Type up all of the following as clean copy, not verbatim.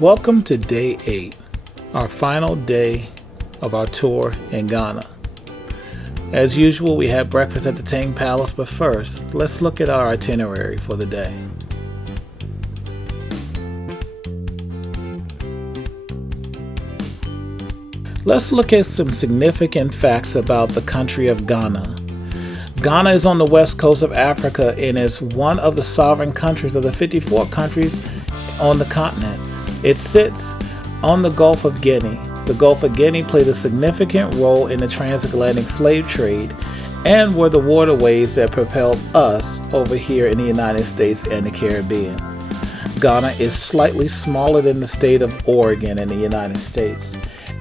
Welcome to day 8, our final day of our tour in Ghana. As usual, we had breakfast at the Tang Palace, but first, let's look at our itinerary for the day. Let's look at some significant facts about the country of Ghana. Ghana is on the west coast of Africa and is one of the sovereign countries of the 54 countries on the continent. It sits on the Gulf of Guinea. The Gulf of Guinea played a significant role in the transatlantic slave trade and were the waterways that propelled us over here in the United States and the Caribbean. Ghana is slightly smaller than the state of Oregon in the United States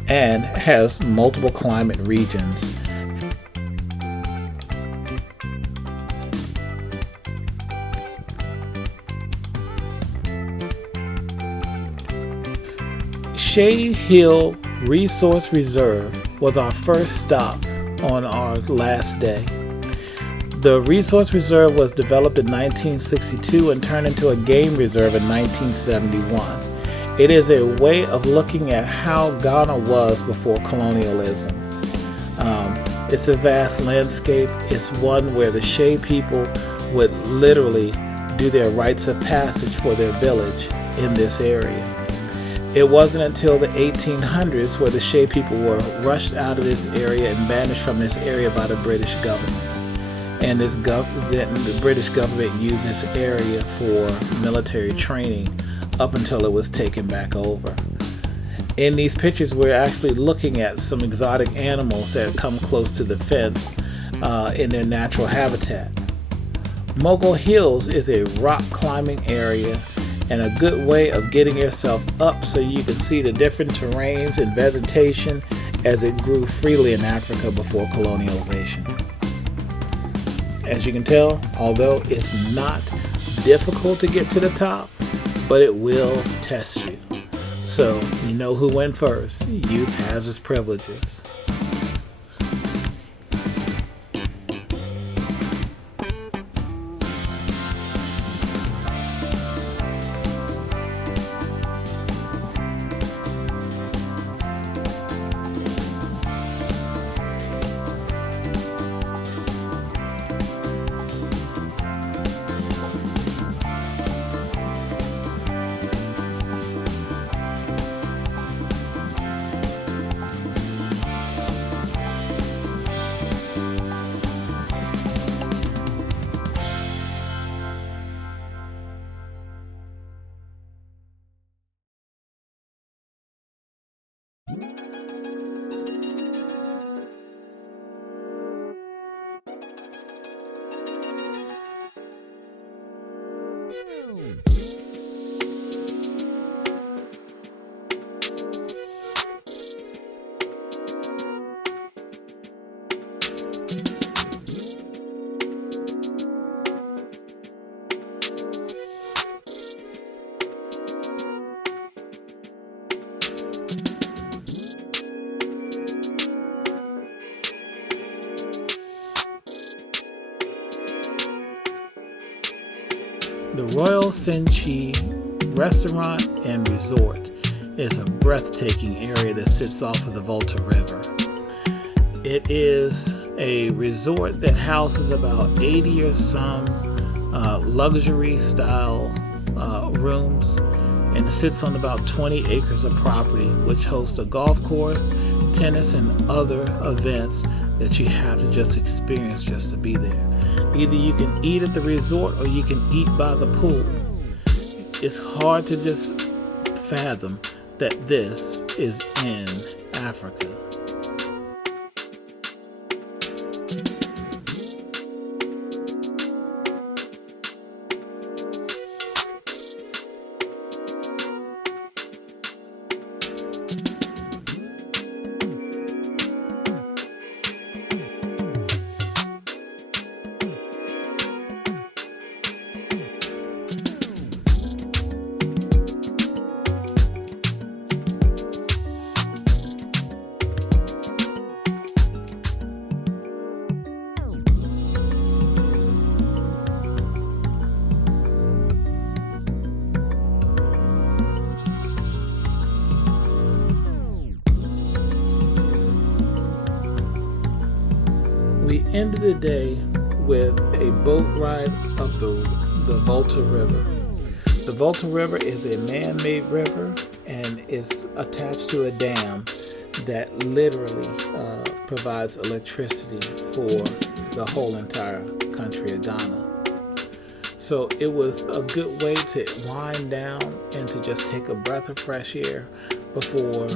and has multiple climate regions. Shai Hills Resource Reserve was our first stop on our last day. The resource reserve was developed in 1962 and turned into a game reserve in 1971. It is a way of looking at how Ghana was before colonialism. It's a vast landscape. It's one where the Shai people would literally do their rites of passage for their village in this area. It wasn't until the 1800s where the Shai people were rushed out of this area and banished from this area by the British government. And the British government used this area for military training up until it was taken back over. In these pictures, we're actually looking at some exotic animals that come close to the fence in their natural habitat. Mogo Hills is a rock climbing area and a good way of getting yourself up so you can see the different terrains and vegetation as it grew freely in Africa before colonialization. As you can tell, although it's not difficult to get to the top, but it will test you. So you know who went first. Youth has its privileges. The Royal Shenchi Restaurant and Resort is a breathtaking area that sits off of the Volta River. It is a resort that houses about 80 or some luxury style rooms, and sits on about 20 acres of property, which hosts a golf course, tennis, and other events that you have to just experience just to be there. Either you can eat at the resort or you can eat by the pool. It's hard to just fathom that this is in Africa. We ended the day with a boat ride up the Volta River. The Volta River is a man-made river and is attached to a dam that literally provides electricity for the whole entire country of Ghana. So it was a good way to wind down and to just take a breath of fresh air before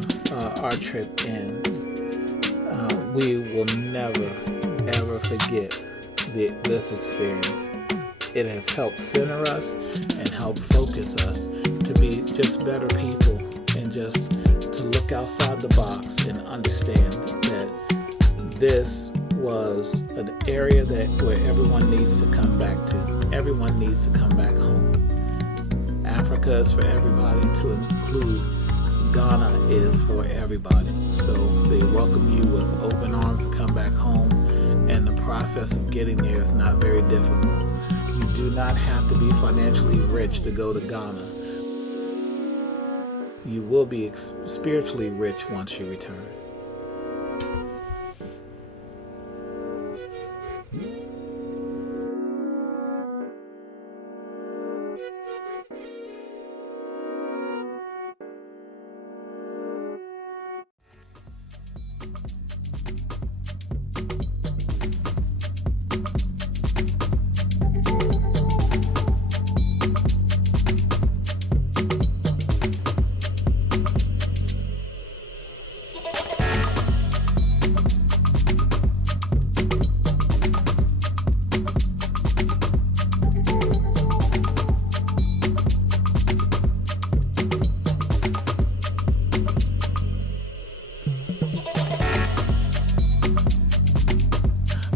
our trip ends. We will never ever forget this experience. It has helped center us and help focus us to be just better people and just to look outside the box and understand that this was an area where everyone needs to come back to. Everyone needs to come back home. Africa is for everybody, to include Ghana is for everybody. So they welcome you with open arms to come back home. And the process of getting there is not very difficult. You do not have to be financially rich to go to Ghana. You will be spiritually rich once you return.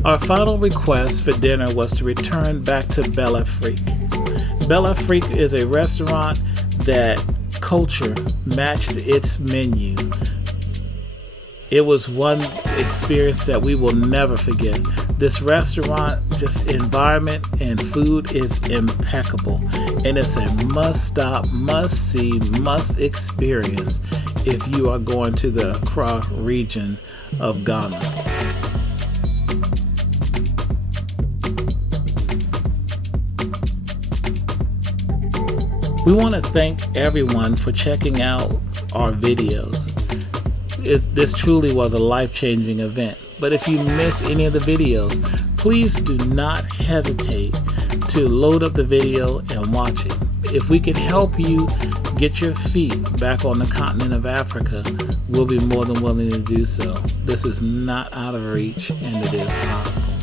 Our final request for dinner was to return back to Belle Afrique. Belle Afrique is a restaurant that culture matched its menu. It was one experience that we will never forget. This restaurant, just environment and food is impeccable. And it's a must-stop, must-see, must-experience if you are going to the Accra region of Ghana. We want to thank everyone for checking out our videos. This truly was a life-changing event. But if you miss any of the videos, please do not hesitate to load up the video and watch it. If we can help you get your feet back on the continent of Africa, we'll be more than willing to do so. This is not out of reach, and it is possible.